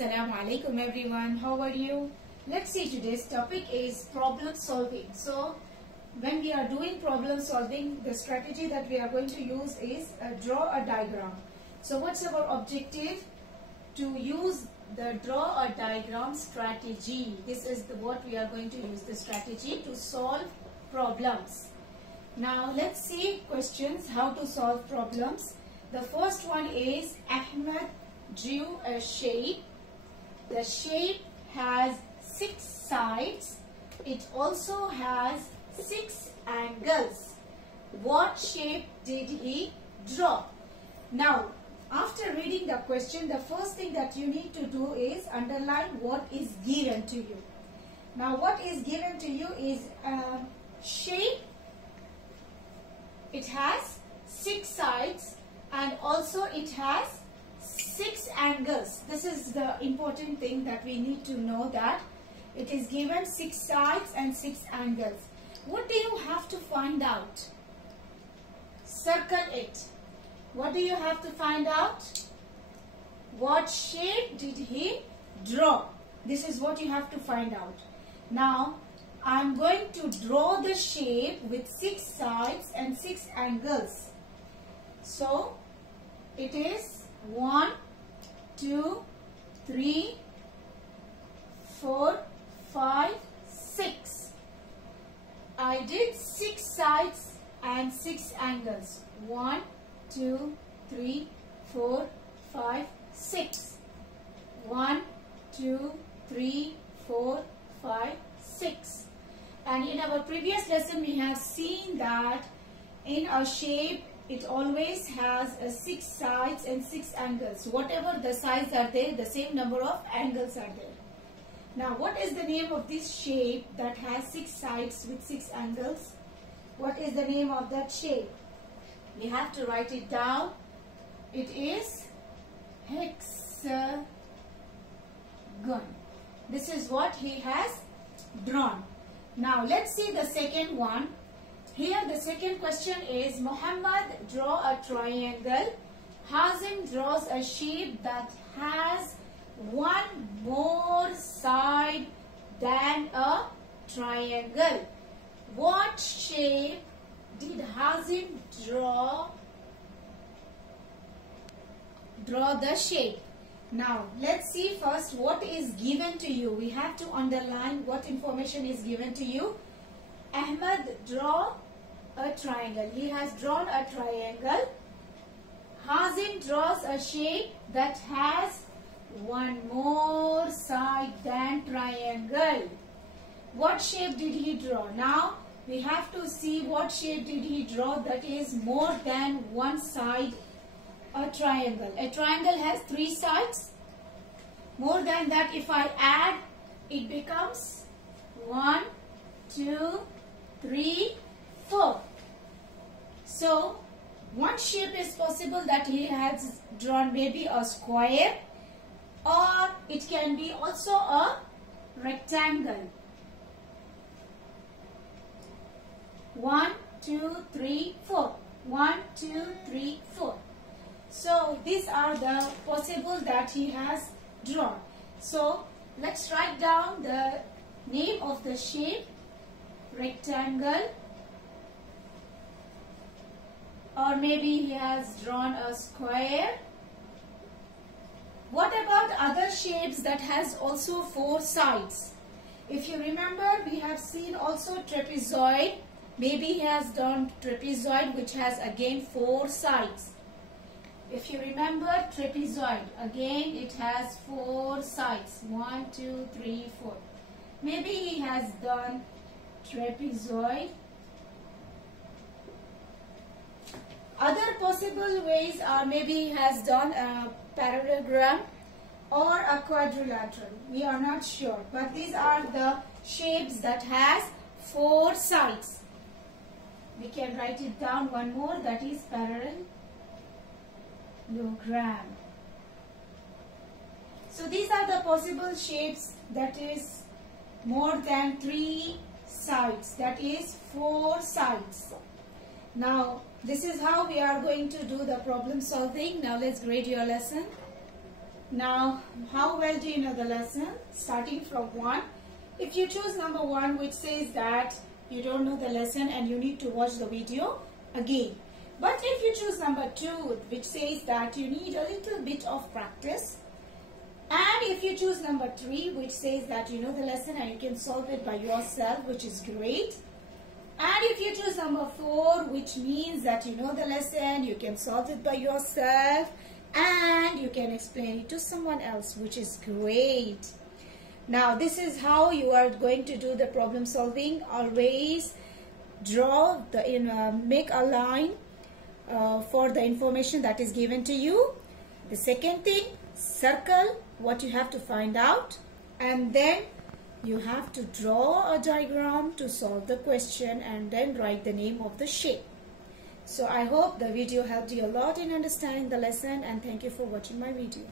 Assalamu alaikum everyone. How are you? Let's see, today's topic is problem solving. So when we are doing problem solving, the strategy that we are going to use is draw a diagram. So what's our objective? To use the draw a diagram strategy. This is what we are going to use, the strategy to solve problems. Now let's see questions, how to solve problems. The first one is Ahmed drew a shape. The shape has 6 sides. It also has 6 angles. What shape did he draw? Now, after reading the question, the first thing that you need to do is underline what is given to you. Now, what is given to you is a shape. It has 6 sides and also it has 6 angles. This is the important thing that we need to know, that it is given 6 sides and 6 angles. What do you have to find out? Circle it. What do you have to find out? What shape did he draw? This is what you have to find out. Now, I am going to draw the shape with 6 sides and 6 angles. So, it is 1, 2, 3, 4, 5, 6. I did 6 sides and 6 angles. 1, 2, 3, 4, 5, 6. 1, 2, 3, 4, 5, 6. And in our previous lesson, we have seen that in a shape, it always has 6 sides and 6 angles. Whatever the sides are there, the same number of angles are there. Now, what is the name of this shape that has 6 sides with 6 angles? What is the name of that shape? We have to write it down. It is hexagon. This is what he has drawn. Now, let's see the second one. Here the second question is, Muhammad draw a triangle. Hazim draws a shape that has one more side than a triangle. What shape did Hazim draw the shape? Now, let's see first what is given to you. We have to underline what information is given to you. Ahmed draw a triangle. He has drawn a triangle. Hazim draws a shape that has one more side than triangle. What shape did he draw? Now, we have to see what shape did he draw that is more than one side a triangle. A triangle has 3 sides. More than that, if I add, it becomes 1, 2, 3, 4. So, one shape is possible that he has drawn, maybe a square, or it can be also a rectangle. 1, 2, 3, 4. 1, 2, 3, 4. So, these are the possible that he has drawn. So, let's write down the name of the shape. Rectangle, or maybe he has drawn a square. What about other shapes that has also 4 sides? If you remember, we have seen also trapezoid. Maybe he has done trapezoid, which has again 4 sides. If you remember trapezoid, again it has 4 sides. 1, 2, 3, 4. Maybe he has done trapezoid. Other possible ways are, maybe he has done a parallelogram or a quadrilateral. We are not sure, but these are the shapes that has 4 sides. We can write it down one more, that is parallelogram. So these are the possible shapes that is more than 3 sides, that is 4 sides. Now, this is how we are going to do the problem solving. Now, let's grade your lesson. Now, how well do you know the lesson? Starting from 1. If you choose number 1, which says that you don't know the lesson and you need to watch the video again. But if you choose number 2, which says that you need a little bit of practice. And if you choose number 3, which says that you know the lesson and you can solve it by yourself, which is great. And if you choose number 4, which means that you know the lesson, you can solve it by yourself, and you can explain it to someone else, which is great. Now, this is how you are going to do the problem solving. Always draw make a line for the information that is given to you. The second thing, circle what you have to find out, and then you have to draw a diagram to solve the question and then write the name of the shape. So I hope the video helped you a lot in understanding the lesson, and thank you for watching my video.